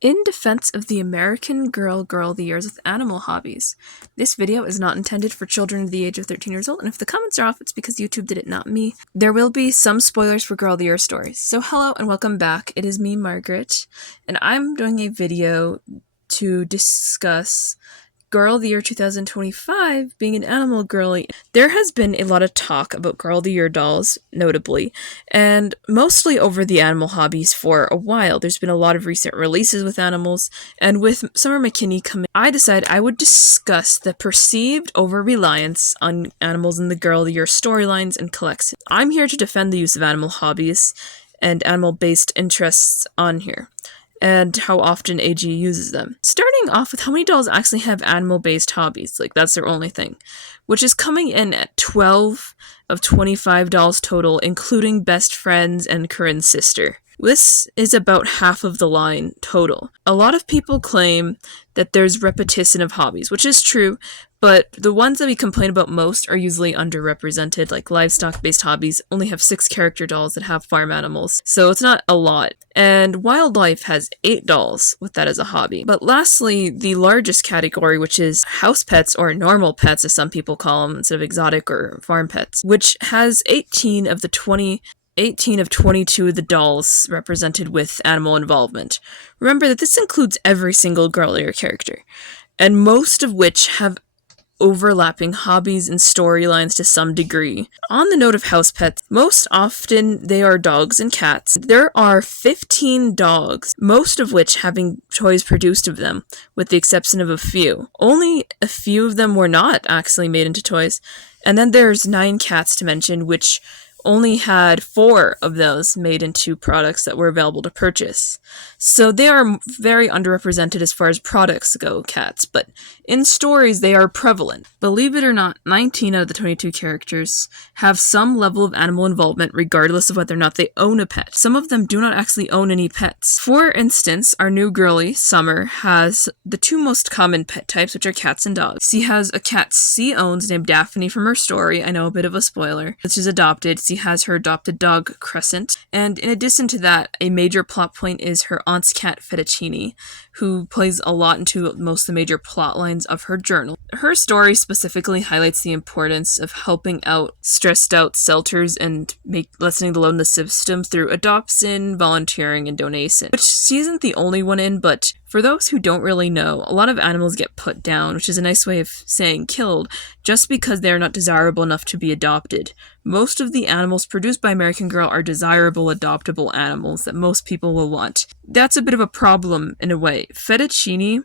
In defense of the American Girl of the Years with Animal Hobbies. This video is not intended for children under the age of 13 years old, and if the comments are off, it's because YouTube did it, not me. There will be some spoilers for Girl of the Year stories. So hello and welcome back. It is me, Margaret, and I'm doing a video to discuss Girl of the Year 2025 being an animal girly. There has been a lot of talk about Girl of the Year dolls, notably, and mostly over the Animal Hobbies for a while. There's been a lot of recent releases with animals, and with Summer McKinney coming, I decided I would discuss the perceived over-reliance on animals in the Girl of the Year storylines and collections. I'm here to defend the use of animal hobbies and animal-based interests on here, and how often AG uses them. Starting off with how many dolls actually have animal-based hobbies, like that's their only thing, which is coming in at 12 of 25 dolls total, including Best Friends and Corinne's sister. This is about half of the line total. A lot of people claim that there's repetition of hobbies, which is true, but the ones that we complain about most are usually underrepresented, like livestock-based hobbies only have 6 character dolls that have farm animals, so it's not a lot. And wildlife has 8 dolls with that as a hobby. But lastly, the largest category, which is house pets, or normal pets as some people call them, instead of exotic or farm pets, which has 18 of 22 of the dolls represented with animal involvement. Remember that this includes every single Girl of the Year character, and most of which have overlapping hobbies and storylines to some degree. On the note of house pets, most often they are dogs and cats. There are 15 dogs, most of which having toys produced of them, with the exception of a few. Only a few of them were not actually made into toys. And then there's 9 cats to mention, which only had 4 of those made into products that were available to purchase. So they are very underrepresented as far as products go, cats, but in stories they are prevalent. Believe it or not, 19 out of the 22 characters have some level of animal involvement regardless of whether or not they own a pet. Some of them do not actually own any pets. For instance, our new girly, Summer, has the 2 most common pet types, which are cats and dogs. She has a cat she owns named Daphne from her story, I know, a bit of a spoiler, that she's adopted. She has her adopted dog, Crescent, and in addition to that, a major plot point is her aunt's cat, Fettuccine, who plays a lot into most of the major plot lines of her journal. Her story specifically highlights the importance of helping out stressed out shelters and lessening the load in the system through adoption, volunteering, and donation, which she isn't the only one in, but for those who don't really know, a lot of animals get put down, which is a nice way of saying killed, just because they are not desirable enough to be adopted. Most of the animals produced by American Girl are desirable, adoptable animals that most people will want. That's a bit of a problem in a way. Fettuccine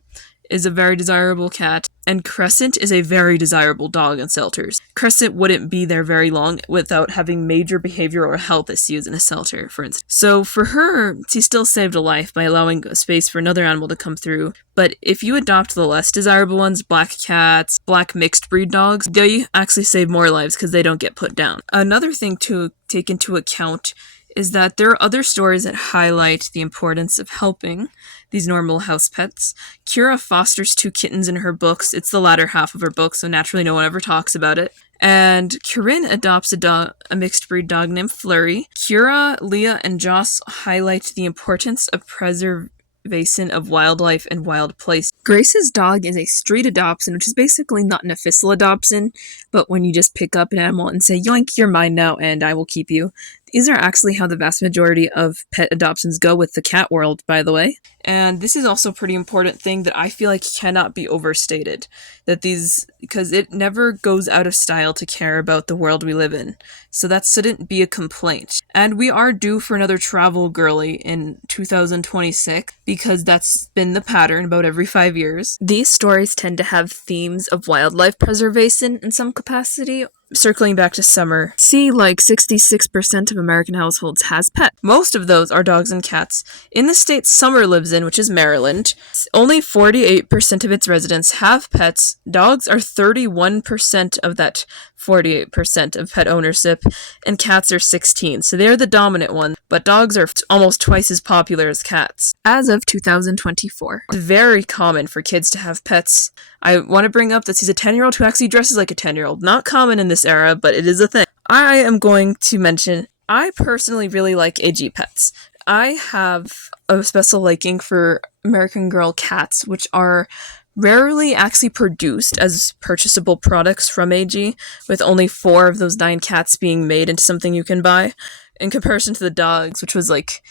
is a very desirable cat, and Crescent is a very desirable dog in shelters. Crescent wouldn't be there very long without having major behavioral or health issues in a shelter, for instance. So for her, she still saved a life by allowing a space for another animal to come through. But if you adopt the less desirable ones, black cats, black mixed breed dogs, they actually save more lives because they don't get put down. Another thing to take into account is that there are other stories that highlight the importance of helping these normal house pets. Kira fosters 2 kittens in her books. It's the latter half of her book, so naturally no one ever talks about it. And Corinne adopts a mixed breed dog named Flurry. Kira, Leah, and Joss highlight the importance of preservation of wildlife and wild place. Grace's dog is a street adoption, which is basically not an official adoption, but when you just pick up an animal and say, yoink, you're mine now and I will keep you. These are actually how the vast majority of pet adoptions go with the cat world, by the way. And this is also a pretty important thing that I feel like cannot be overstated. Because it never goes out of style to care about the world we live in. So that shouldn't be a complaint. And we are due for another travel girly in 2026, because that's been the pattern about every 5 years. These stories tend to have themes of wildlife preservation in some capacity. Circling back to Summer, see, like 66% of American households has pets. Most of those are dogs and cats. In the state Summer lives in, which is Maryland, only 48% of its residents have pets. Dogs are 31% of that 48% of pet ownership, and cats are 16%, so they're the dominant one, but dogs are almost twice as popular as cats. As of 2024, it's very common for kids to have pets. I want to bring up that he's a 10-year-old who actually dresses like a 10-year-old. Not common in this era, but it is a thing. I am going to mention, I personally really like AG pets. I have a special liking for American Girl cats, which are rarely actually produced as purchasable products from AG, with only 4 of those 9 cats being made into something you can buy, in comparison to the dogs, which was like,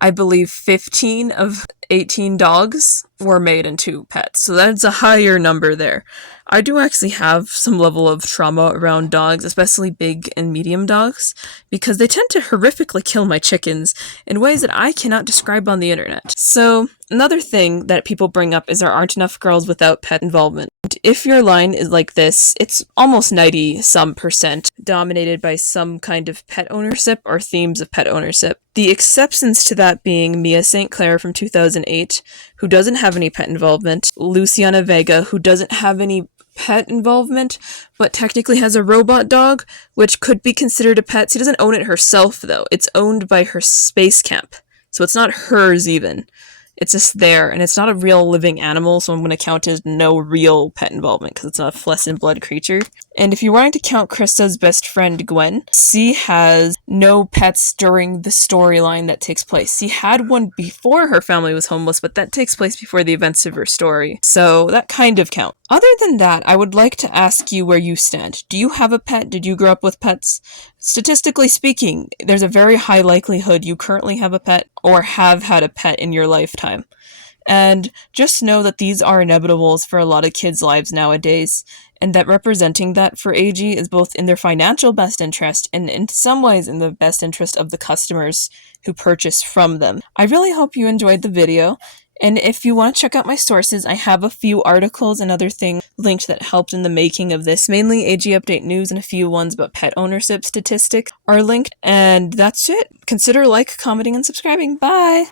I believe 15 of 18 dogs were made into pets. So that's a higher number there. I do actually have some level of trauma around dogs, especially big and medium dogs, because they tend to horrifically kill my chickens in ways that I cannot describe on the internet. So, another thing that people bring up is there aren't enough girls without pet involvement. If your line is like this, it's almost 90% dominated by some kind of pet ownership or themes of pet ownership. The exceptions to that being Mia St. Clair from 2008, who doesn't have any pet involvement, Luciana Vega, who doesn't have any pet involvement, but technically has a robot dog, which could be considered a pet. She doesn't own it herself, though. It's owned by her space camp, so it's not hers even. It's just there, and it's not a real living animal, so I'm going to count as no real pet involvement because it's not a flesh and blood creature. And if you're wanting to count Krista's best friend, Gwen, she has no pets during the storyline that takes place. She had one before her family was homeless, but that takes place before the events of her story, so that kind of counts. Other than that, I would like to ask you where you stand. Do you have a pet? Did you grow up with pets? Statistically speaking, there's a very high likelihood you currently have a pet or have had a pet in your lifetime. And just know that these are inevitables for a lot of kids' lives nowadays, and that representing that for AG is both in their financial best interest and in some ways in the best interest of the customers who purchase from them. I really hope you enjoyed the video. And if you want to check out my sources, I have a few articles and other things linked that helped in the making of this. Mainly AG Update News and a few ones about pet ownership statistics are linked. And that's it. Consider commenting, and subscribing. Bye!